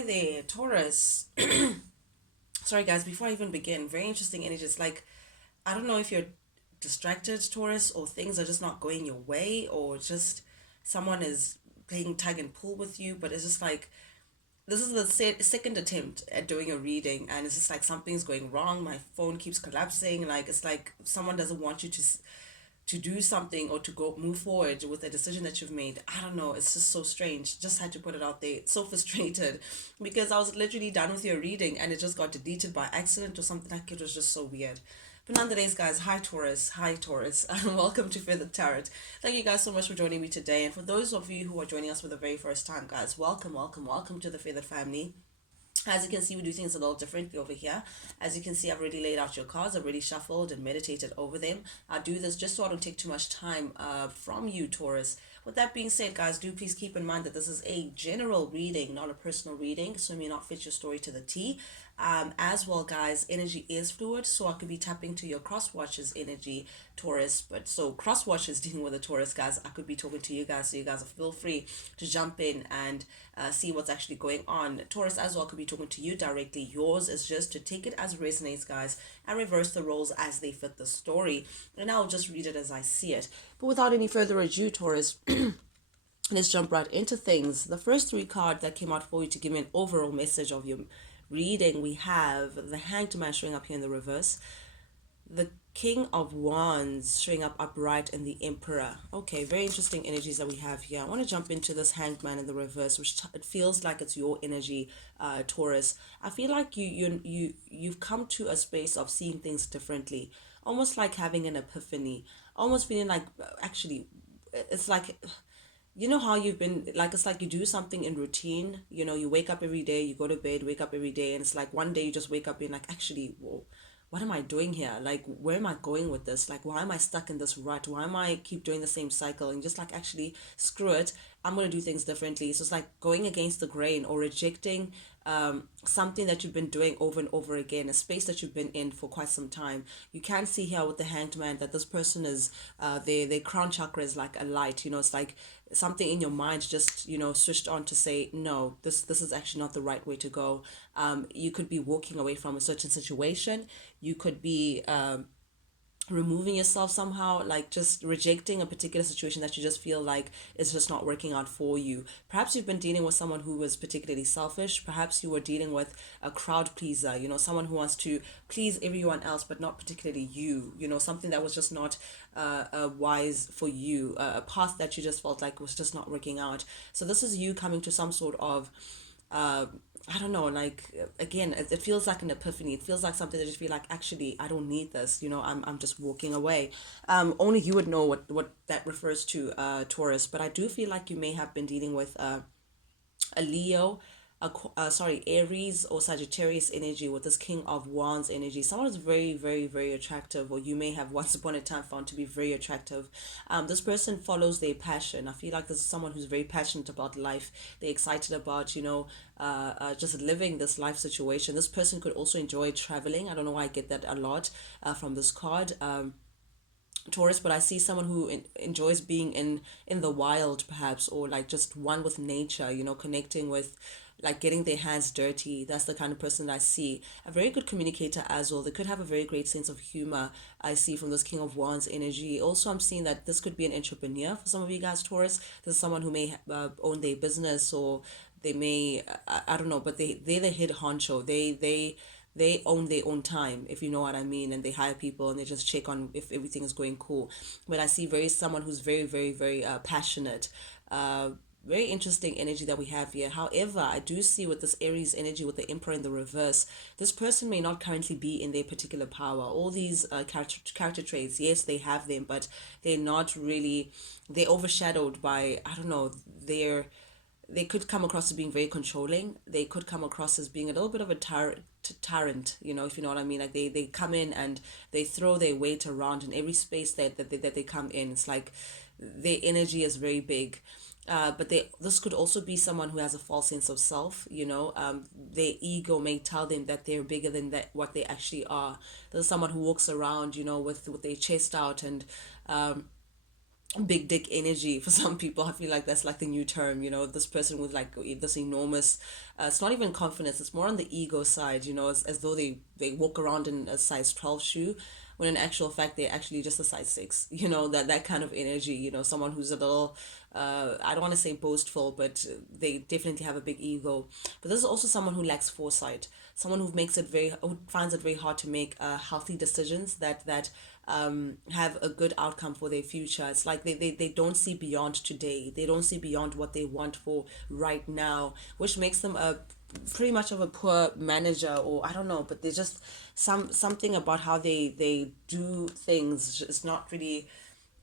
Hi there, Taurus. Sorry, guys, before I even begin, very interesting energy. It's like, I don't know if you're distracted, Taurus, or things are just not going your way, or just someone is playing tug and pull with you, but it's just like, this is the second attempt at doing a reading, and it's just like something's going wrong. My phone keeps collapsing. Like, it's like someone doesn't want you to do something or to go move forward with a decision that you've made. I don't know. It's just so strange. Just had to put it out there. So frustrated because I was literally done with your reading and it just got deleted by accident or something. Like, it was just so weird. But nonetheless, guys, hi Taurus, and welcome to Feathered Tarot. Thank you guys so much for joining me today. And for those of you who are joining us for the very first time, guys, welcome to the Feathered family. As you can see, we do things a little differently over here. As you can see, I've already laid out your cards. I've already shuffled and meditated over them. I do this just so I don't take too much time from you, Taurus. With that being said, guys, do please keep in mind that this is a general reading, not a personal reading, so it may not fit your story to the T. As well, guys, energy is fluid, so I could be tapping to your cross watchers energy, Taurus. But so cross watchers dealing with the Taurus, guys, I could be talking to you guys, so you guys feel free to jump in and see what's actually going on. Taurus as well could be talking to you directly. Yours is just to take it as resonates, guys, and reverse the roles as they fit the story. And I'll just read it as I see it. But without any further ado, Taurus, let's jump right into things. The first three cards that came out for you to give me an overall message of your reading, we have the Hanged Man showing up here in the reverse, the King of Wands showing up upright, and the Emperor. Okay, very interesting energies that we have here. I want to jump into this Hanged Man in the reverse, which it feels like it's your energy, Taurus. I feel like you've come to a space of seeing things differently, almost like having an epiphany, almost feeling like actually, it's like, you know how you've been like, it's like you do something in routine, you wake up every day, you go to bed, wake up every day, and it's like one day you just wake up being like, actually, whoa, what am I doing here? Like, where am I going with this? Like, why am I stuck in this rut? Why am I keep doing the same cycle? And just like, actually, screw it, I'm going to do things differently. So it's like going against the grain or rejecting something that you've been doing over and over again, a space that you've been in for quite some time. You can see here with the Hanged Man that this person is, their crown chakra is like a light. It's like something in your mind just switched on to say, no, this is actually not the right way to go. You could be walking away from a certain situation. You could be removing yourself somehow, like just rejecting a particular situation that you just feel like is just not working out for you. Perhaps you've been dealing with someone who was particularly selfish. Perhaps you were dealing with a crowd pleaser, someone who wants to please everyone else but not particularly you, something that was just not wise for you, a path that you just felt like was just not working out. So this is you coming to some sort of I don't know, like, again, it feels like an epiphany. It feels like something that just feel like, actually, I don't need this. I'm just walking away. Only you would know what that refers to, Taurus. But I do feel like you may have been dealing with a Leo, sorry, Aries or Sagittarius energy with this King of Wands energy. Someone is very, very, very attractive, or you may have once upon a time found to be very attractive. This person follows their passion. I feel like this is someone who's very passionate about life. They're excited about, just living this life situation. This person could also enjoy traveling. I don't know why I get that a lot from this card. Taurus, but I see someone who enjoys being in the wild, perhaps, or like just one with nature, connecting with, like, getting their hands dirty. That's the kind of person that I see. A very good communicator as well. They could have a very great sense of humor, I see, from this King of Wands energy. Also, I'm seeing that this could be an entrepreneur for some of you guys, Taurus. This is someone who may own their business, or they may, I don't know, but they're the head honcho. They own their own time, if you know what I mean, and they hire people and they just check on if everything is going cool. But I see someone who's very, very, very passionate. Very interesting energy that we have here. However, I do see with this Aries energy with the Emperor in the reverse, this person may not currently be in their particular power. All these character traits, yes, they have them, but they're not really, they're overshadowed by, I don't know, they could come across as being very controlling. They could come across as being a little bit of a tyrant, if you know what I mean. Like, they come in and they throw their weight around in every space that they come in. It's like their energy is very big. But this could also be someone who has a false sense of self. Their ego may tell them that they're bigger than what they actually are. There's someone who walks around, with their chest out and big dick energy for some people. I feel like that's like the new term, this person with like this enormous, it's not even confidence, it's more on the ego side, as though they walk around in a size 12 shoe, when in actual fact they're actually just a size 6, that kind of energy, someone who's a little, I don't want to say boastful, but they definitely have a big ego. But this is also someone who lacks foresight, someone who finds it very hard to make healthy decisions that have a good outcome for their future. It's like they don't see beyond today. They don't see beyond what they want for right now, which makes them a pretty much of a poor manager, or I don't know, but there's just something about how they do things is not really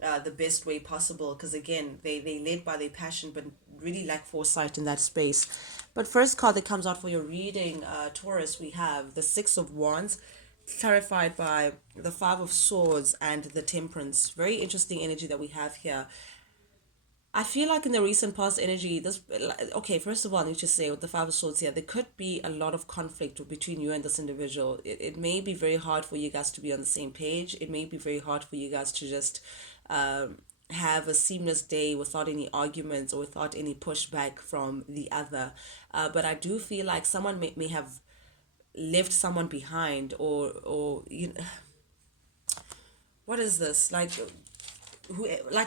the best way possible, because again they led by their passion but really lack foresight in that space. But first card that comes out for your reading, Taurus, we have the Six of Wands, clarified by the Five of Swords and the Temperance. Very interesting energy that we have here. I feel like in the recent past energy, okay, first of all, I need to say with the Five of Swords here, there could be a lot of conflict between you and this individual. It may be very hard for you guys to be on the same page. It may be very hard for you guys to just have a seamless day without any arguments or without any pushback from the other. But I do feel like someone may have left someone behind, or what is this? Like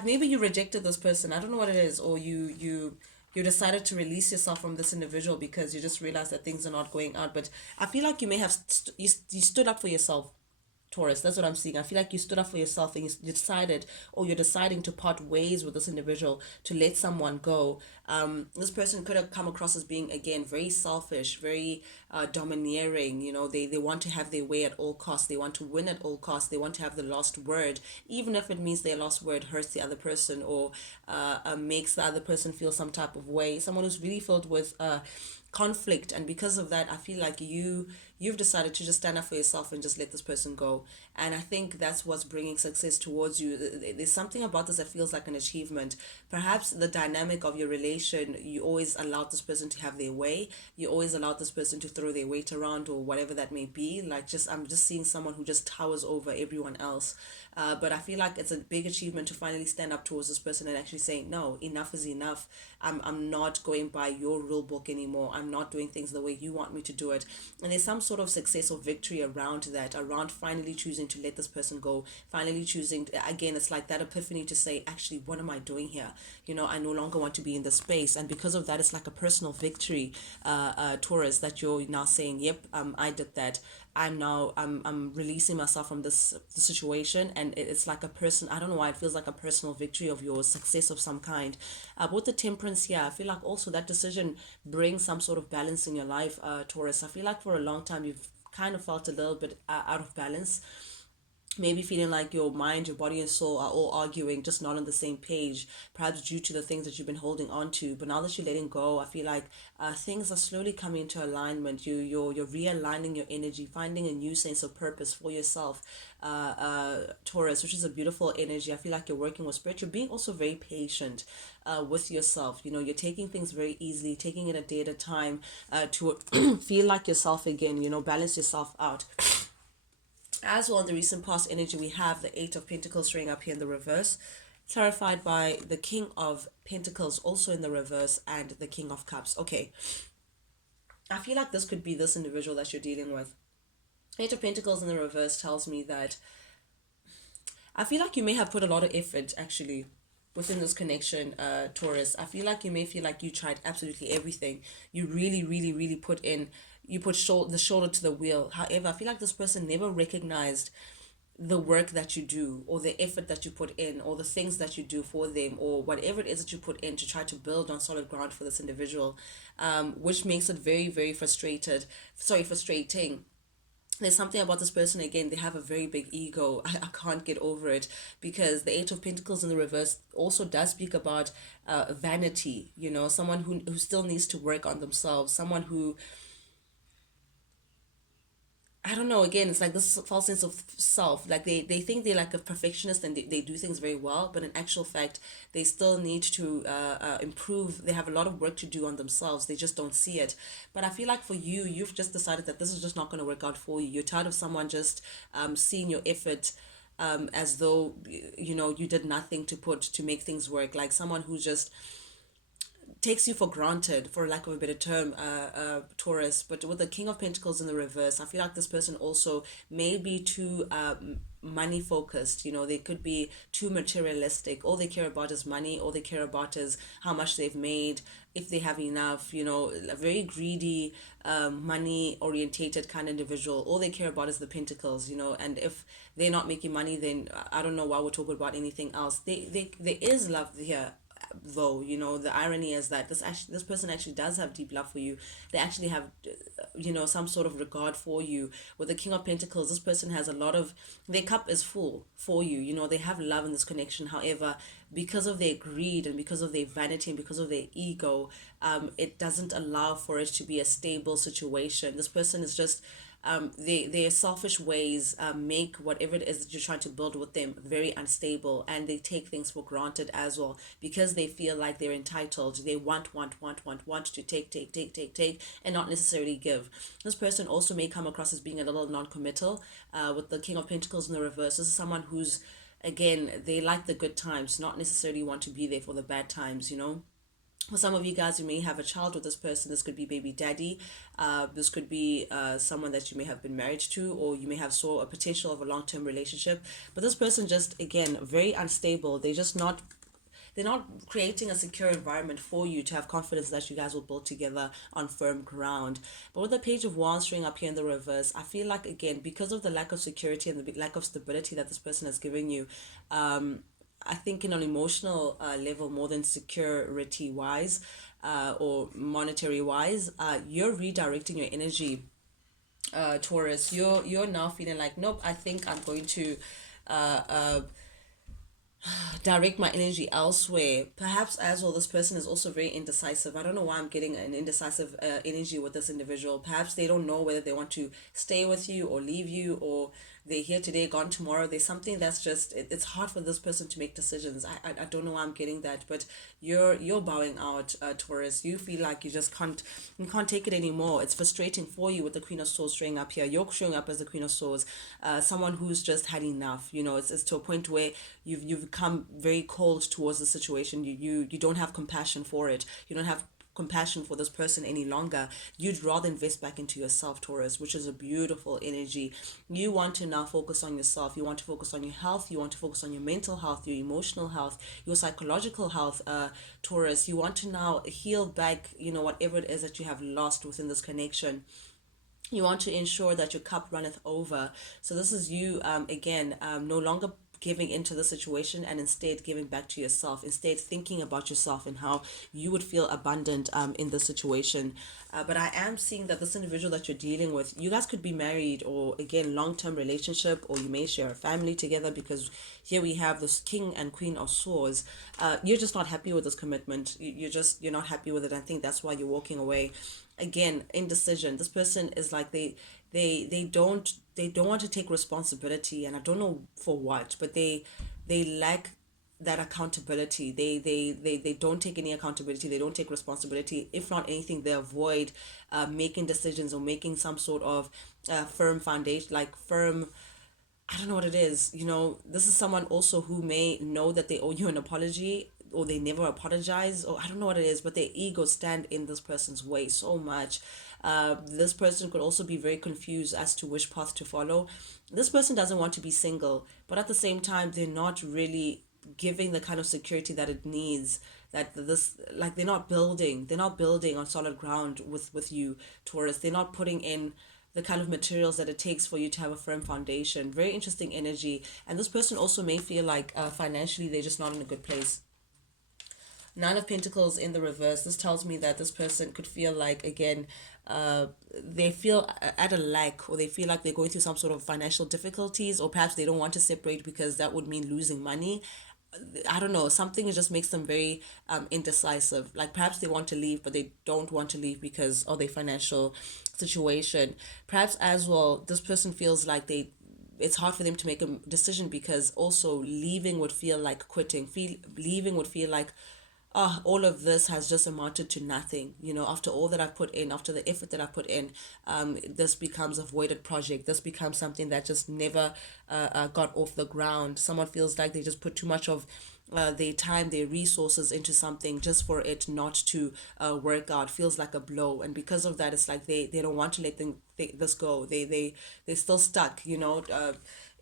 maybe you rejected this person, I don't know what it is, or you decided to release yourself from this individual because you just realized that things are not going out. But I feel like you may have you stood up for yourself, Taurus. That's what I'm seeing. I feel like you stood up for yourself and you decided, or you're deciding to part ways with this individual, to let someone go. This person could have come across as being, again, very selfish, very domineering. They want to have their way at all costs. They want to win at all costs. They want to have the last word, even if it means their last word hurts the other person, or makes the other person feel some type of way. Someone who's really filled with conflict, and because of that I feel like you've decided to just stand up for yourself and just let this person go. And I think that's what's bringing success towards you. There's something about this that feels like an achievement. Perhaps the dynamic of your relation, you always allowed this person to have their way, you always allowed this person to throw their weight around, or whatever that may be. Like, just I'm just seeing someone who just towers over everyone else. But I feel like it's a big achievement to finally stand up towards this person and actually say, no, enough is enough. I'm not going by your rule book anymore. I'm not doing things the way you want me to do it. And there's some sort of success or victory around that, around finally choosing to let this person go, finally choosing, again, it's like that epiphany to say, actually, what am I doing here? I no longer want to be in this space. And because of that, it's like a personal victory, Taurus, that you're now saying, yep, I did that. I'm releasing myself from this situation, and it's like a person, I don't know why it feels like a personal victory of yours, success of some kind. With the Temperance here, I feel like also that decision brings some sort of balance in your life, Taurus. I feel like for a long time you've kind of felt a little bit out of balance, maybe feeling like your mind, your body, and soul are all arguing, just not on the same page, perhaps due to the things that you've been holding on to. But now that you're letting go, I feel like things are slowly coming into alignment. You're realigning your energy, finding a new sense of purpose for yourself, Taurus, which is a beautiful energy. I feel like you're working with spirit. You're being also very patient with yourself. You're taking things very easily, taking it a day at a time, to feel like yourself again, balance yourself out. As well, in the recent past energy, we have the Eight of Pentacles showing up here in the reverse, clarified by the King of Pentacles also in the reverse, and the King of Cups. Okay, I feel like this could be this individual that you're dealing with. Eight of Pentacles in the reverse tells me that I feel like you may have put a lot of effort actually within this connection, Taurus. I feel like you may feel like you tried absolutely everything. You really, really, really put in, you put the shoulder to the wheel. However, I feel like this person never recognized the work that you do, or the effort that you put in, or the things that you do for them, or whatever it is that you put in to try to build on solid ground for this individual, which makes it very, very frustrating. There's something about this person, again, they have a very big ego. I can't get over it, because the Eight of Pentacles in the reverse also does speak about vanity, someone who still needs to work on themselves, someone who, I don't know, again, it's like this false sense of self. Like they think they're like a perfectionist, and they do things very well, but in actual fact, they still need to improve. They have a lot of work to do on themselves. They just don't see it. But I feel like for you, you've just decided that this is just not going to work out for you. You're tired of someone just seeing your effort as though you did nothing to make things work, like someone who just takes you for granted, for lack of a better term, Taurus. But with the King of Pentacles in the reverse, I feel like this person also may be too money focused. They could be too materialistic. All they care about is money. All they care about is how much they've made, if they have enough. A very greedy, money orientated kind of individual. All they care about is the pentacles. And if they're not making money, then I don't know why we're talking about anything else. There is love here, though. The irony is that this person actually does have deep love for you. They actually have some sort of regard for you. With the King of Pentacles, this person has a lot of, their cup is full for you. They have love in this connection. However, because of their greed and because of their vanity and because of their ego, it doesn't allow for it to be a stable situation. This person is just, their selfish ways make whatever it is that you're trying to build with them very unstable, and they take things for granted as well because they feel like they're entitled. They want to take, and not necessarily give. This person also may come across as being a little non-committal. With the King of Pentacles in the reverse, this is someone who's, again, they like the good times, not necessarily want to be there for the bad times. For some of you guys, you may have a child with this person. This could be baby daddy. This could be someone that you may have been married to, or you may have saw a potential of a long-term relationship. But this person just, again, very unstable. They're not creating a secure environment for you to have confidence that you guys will build together on firm ground. But with the Page of Wands showing up here in the reverse, I feel like, again, because of the lack of security and the lack of stability that this person has given you, I think in an emotional level, more than security wise or monetary wise, you're redirecting your energy, Taurus. You're now feeling like, nope, I think I'm going to direct my energy elsewhere. Perhaps as well, this person is also very indecisive. I don't know why I'm getting an indecisive energy with this individual. Perhaps they don't know whether they want to stay with you or leave you, or they're here today, gone tomorrow. There's something that's just, it's hard for this person to make decisions. I don't know why I'm getting that, but you're bowing out, Taurus. You feel like you can't take it anymore. It's frustrating for you with the Queen of Swords showing up here. You're showing up as the Queen of Swords, someone who's just had enough. It's to a point where you've become very cold towards the situation. You don't have compassion for it. You don't have compassion for this person any longer. You'd rather invest back into yourself, Taurus, which is a beautiful energy. You want to now focus on yourself. You want to focus on your health. You want to focus on your mental health, your emotional health, your psychological health, Taurus. You want to now heal back, whatever it is that you have lost within this connection. You want to ensure that your cup runneth over. So this is you, again, no longer giving into the situation, and instead giving back to yourself, instead thinking about yourself and how you would feel abundant in this situation. But I am seeing that this individual that you're dealing with, you guys could be married, or again, long-term relationship, or you may share a family together, because here we have this King and Queen of Swords. You're just not happy with this commitment. You're not happy with it. I think that's why you're walking away. Again, indecision. This person is like, they don't want to take responsibility, and I don't know for what, but they lack that accountability. They don't take any accountability. They don't take responsibility. If not anything, they avoid making decisions or making some sort of firm foundation, like firm, I don't know what it is. This is someone also who may know that they owe you an apology, or they never apologize, or I don't know what it is, but their ego stand in this person's way so much. This person could also be very confused as to which path to follow. This person doesn't want to be single, but at the same time, they're not really giving the kind of security that it needs. That this, like, they're not building on solid ground with you, Taurus. They're not putting in the kind of materials that it takes for you to have a firm foundation. Very interesting energy. And this person also may feel like financially they're just not in a good place. Nine of Pentacles in the reverse. This tells me that this person could feel like, again, they feel at a lack, or they feel like they're going through some sort of financial difficulties, or perhaps they don't want to separate because that would mean losing money. I don't know, something just makes them very indecisive. Like perhaps they want to leave, but they don't want to leave because of their financial situation. Perhaps as well, this person feels like it's hard for them to make a decision, because also leaving would feel like quitting. Leaving would feel like all of this has just amounted to nothing. After all that I've put in, after the effort that I put in, this becomes a voided project. This becomes something that just never got off the ground. Someone feels like they just put too much of their time, their resources into something just for it not to work out. Feels like a blow, and because of that, it's like they don't want to let this go. They're still stuck.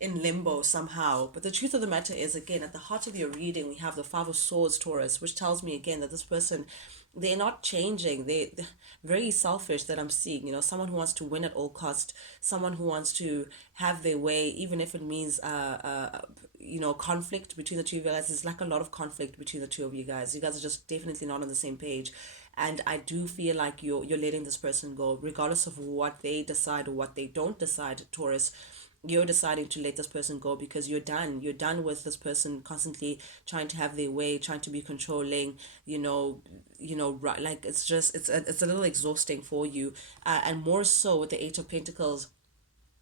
In limbo somehow. But the truth of the matter is, again, at the heart of your reading, we have the Five of Swords, Taurus, which tells me again that this person, they're not changing. They're very selfish that I'm seeing. Someone who wants to win at all cost, someone who wants to have their way, even if it means conflict between the two of you guys. There's like a lot of conflict between the two of you guys. You guys are just definitely not on the same page. And I do feel like you're letting this person go, regardless of what they decide or what they don't decide, Taurus. You're deciding to let this person go because you're done with this person constantly trying to have their way, trying to be controlling, right? Like, it's a little exhausting for you. And more so with the Eight of Pentacles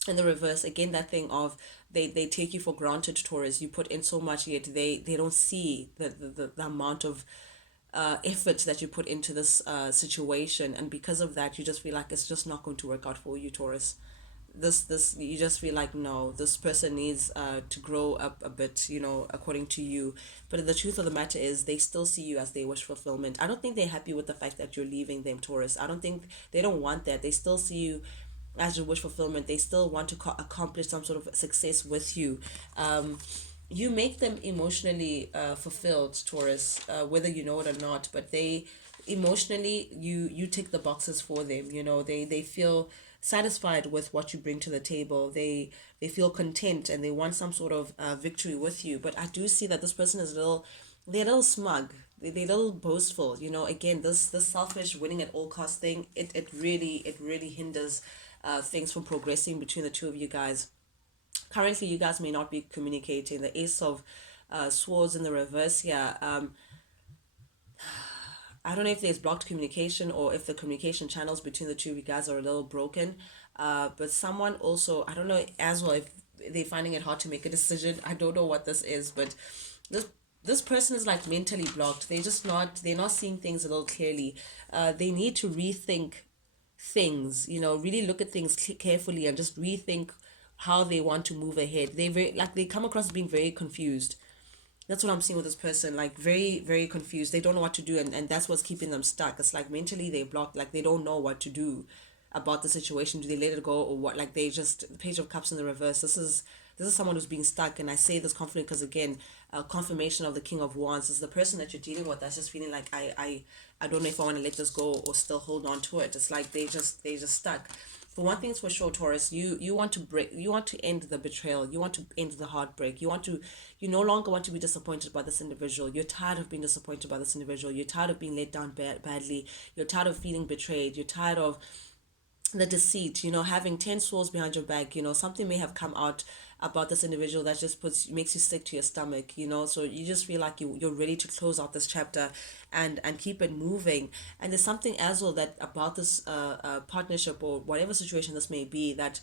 in the reverse, again, that thing of they take you for granted, Taurus. You put in so much, yet they don't see the amount of effort that you put into this situation, and because of that you just feel like it's just not going to work out for you, Taurus. This You just feel like, no, this person needs to grow up a bit, according to you. But the truth of the matter is, they still see you as their wish fulfillment. I don't think they're happy with the fact that you're leaving them, Taurus. I don't think they don't want that. They still see you as your wish fulfillment. They still want to accomplish some sort of success with you. You make them emotionally fulfilled, Taurus, whether you know it or not. But they emotionally, you tick the boxes for them. They feel satisfied with what you bring to the table. They feel content, and they want some sort of victory with you. But I do see that this person is they're a little smug. They're a little boastful. Again, this selfish winning at all cost thing, it really hinders things from progressing between the two of you guys. Currently, you guys may not be communicating. The Ace of Swords in the reverse here. I don't know if there's blocked communication, or if the communication channels between the two of you guys are a little broken. But someone also, I don't know as well if they're finding it hard to make a decision. I don't know what this is, but this this person is like mentally blocked. They're not seeing things a little clearly. They need to rethink things, really look at things carefully and just rethink how they want to move ahead. They come across as being very confused. That's what I'm seeing with this person, like very, very confused. They don't know what to do, and that's what's keeping them stuck. It's like mentally they blocked, like they don't know what to do about the situation. Do they let it go, or what? Like, they just, the Page of Cups in the reverse. This is someone who's being stuck, and I say this confident because, again, confirmation of the King of Wands is the person that you're dealing with that's just feeling like, I don't know if I want to let this go or still hold on to it. It's like they just stuck. For one thing's for sure, Taurus, you want to break, you want to end the betrayal, you want to end the heartbreak, you no longer want to be disappointed by this individual. You're tired of being disappointed by this individual. You're tired of being let down badly. You're tired of feeling betrayed. You're tired of the deceit, having 10 swords behind your back. Something may have come out about this individual that just makes you sick to your stomach. So you just feel like you're ready to close out this chapter and keep it moving. And there's something as well that about this partnership, or whatever situation this may be, that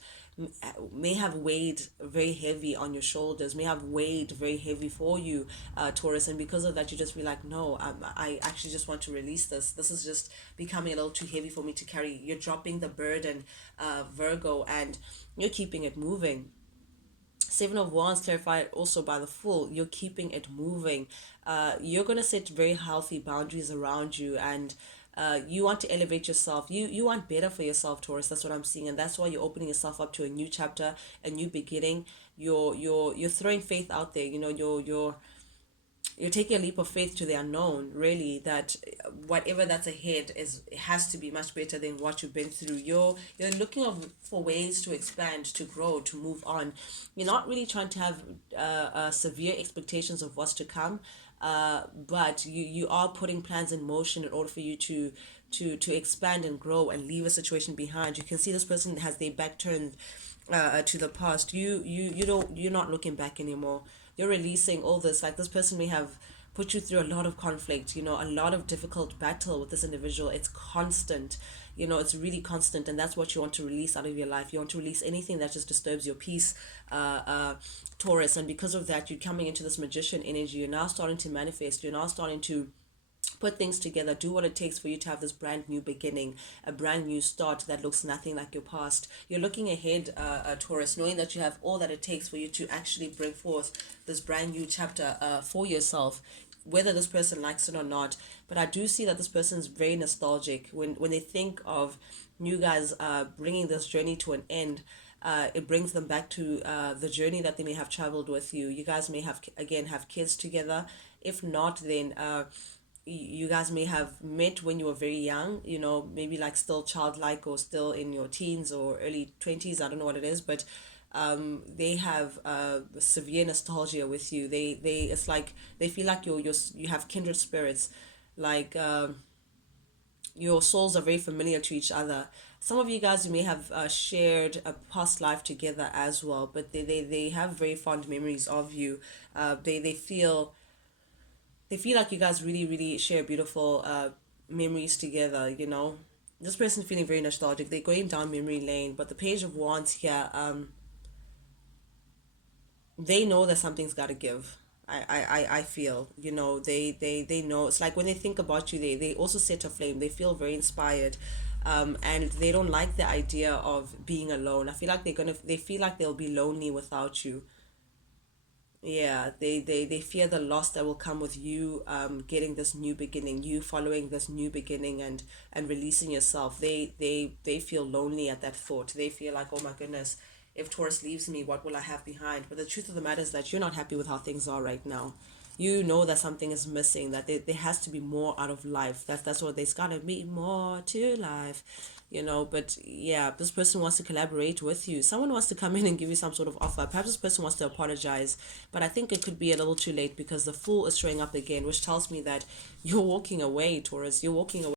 may have weighed very heavy on your shoulders, may have weighed very heavy for you, Taurus. And because of that, you just be like, no, I actually just want to release this. This is just becoming a little too heavy for me to carry. You're dropping the burden, Virgo, and you're keeping it moving. Seven of Wands clarified also by the Fool. You're keeping it moving. You're going to set very healthy boundaries around you, and you want to elevate yourself. You want better for yourself, Taurus. That's what I'm seeing, and that's why you're opening yourself up to a new chapter, a new beginning. You're throwing faith out there. You're taking a leap of faith to the unknown, really, that whatever that's ahead it has to be much better than what you've been through. You're looking for ways to expand, to grow, to move on. You're not really trying to have severe expectations of what's to come, but you are putting plans in motion in order for you to expand and grow and leave a situation behind. You can see this person has their back turned to the past. You're not looking back anymore. You're releasing all this. Like, this person may have put you through a lot of conflict, a lot of difficult battle with this individual. It's constant, it's really constant, and that's what you want to release out of your life. You want to release anything that just disturbs your peace, Taurus. And because of that, you're coming into this magician energy. You're now starting to manifest. You're now starting to put things together, do what it takes for you to have this brand new beginning, a brand new start that looks nothing like your past. You're looking ahead, Taurus, knowing that you have all that it takes for you to actually bring forth this brand new chapter for yourself, whether this person likes it or not. But I do see that this person is very nostalgic when they think of you guys bringing this journey to an end. It brings them back to the journey that they may have traveled with you. You guys may have, again, have kids together. If not, then you guys may have met when you were very young, maybe like still childlike or still in your teens or early 20s. I don't know what it is, but they have severe nostalgia with you. It's like they feel like you have kindred spirits, like your souls are very familiar to each other. Some of you guys, you may have shared a past life together as well, but they have very fond memories of you. They feel like you guys really, really share beautiful memories together, This person feeling very nostalgic. They're going down memory lane, but the Page of Wands here, they know that something's got to give. I feel, they know. It's like when they think about you, they also set a flame. They feel very inspired. And they don't like the idea of being alone. I feel like they feel like they'll be lonely without you. Yeah, they fear the loss that will come with you getting this new beginning, you following this new beginning and releasing yourself. They feel lonely at that thought. They feel like, oh my goodness, if Taurus leaves me, what will I have behind? But the truth of the matter is that you're not happy with how things are right now. You know that something is missing, that there has to be more out of life. That's what there's gotta be more to life, but yeah, this person wants to collaborate with you. Someone wants to come in and give you some sort of offer. Perhaps this person wants to apologize, but I think it could be a little too late because the Fool is showing up again, which tells me that you're walking away, Taurus. You're walking away.